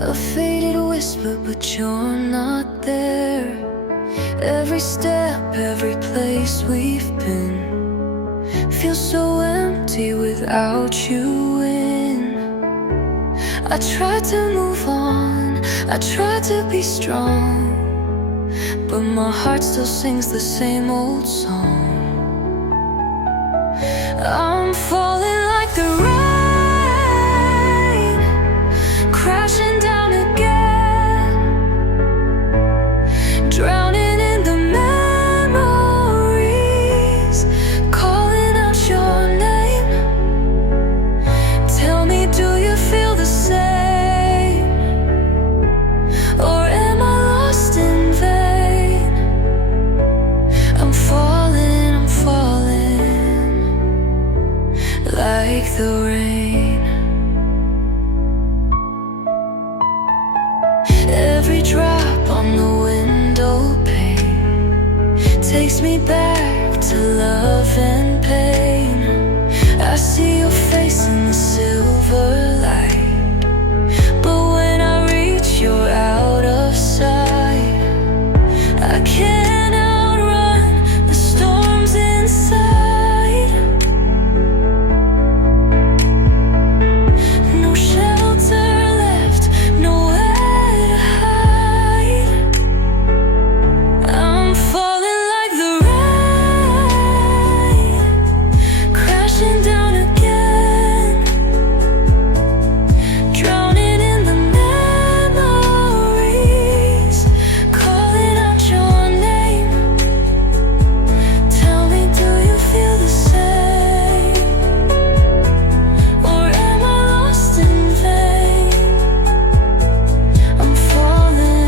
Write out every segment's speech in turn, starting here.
A faded whisper, but you're not there. Every step, every place we've been feels so empty without you in. I tried to move on, I tried to be strong, but my heart still sings the same old song. I'm falling like the rain, crashing down again, drowning in the memories, calling out your name. Tell me, do you feel the same? Or am I lost in vain? I'm falling like the rain. Every drop on the windowpane takes me back to love and pain. I see your face in the silver light, but when I reach, you're out of sight. I can't outrun the storms inside. No shelter left, nowhere to hide. I'm falling like the rain, crashing down again, drowning in the memories, calling out your name. Tell me, do you feel the same? Or am I lost in vain? I'm falling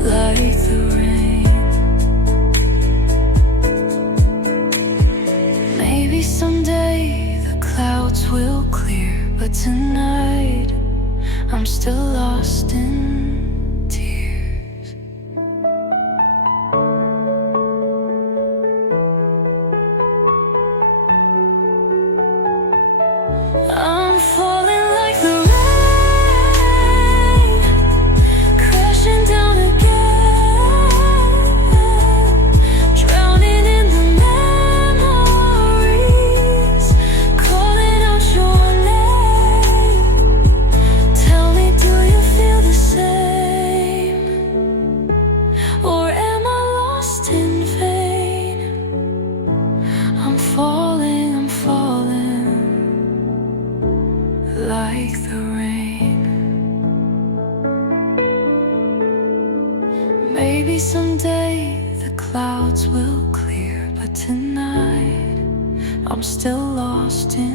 like the rain. Maybe someday the clouds will clear, but tonight I'm still lost in tears. I'm falling like the rain, crashing down again, drowning in the memories, calling out your name. Tell me, do you feel the same? Or am I lost in vain? I'm falling like the rain. Maybe someday the clouds will clear, but tonight I'm still lost in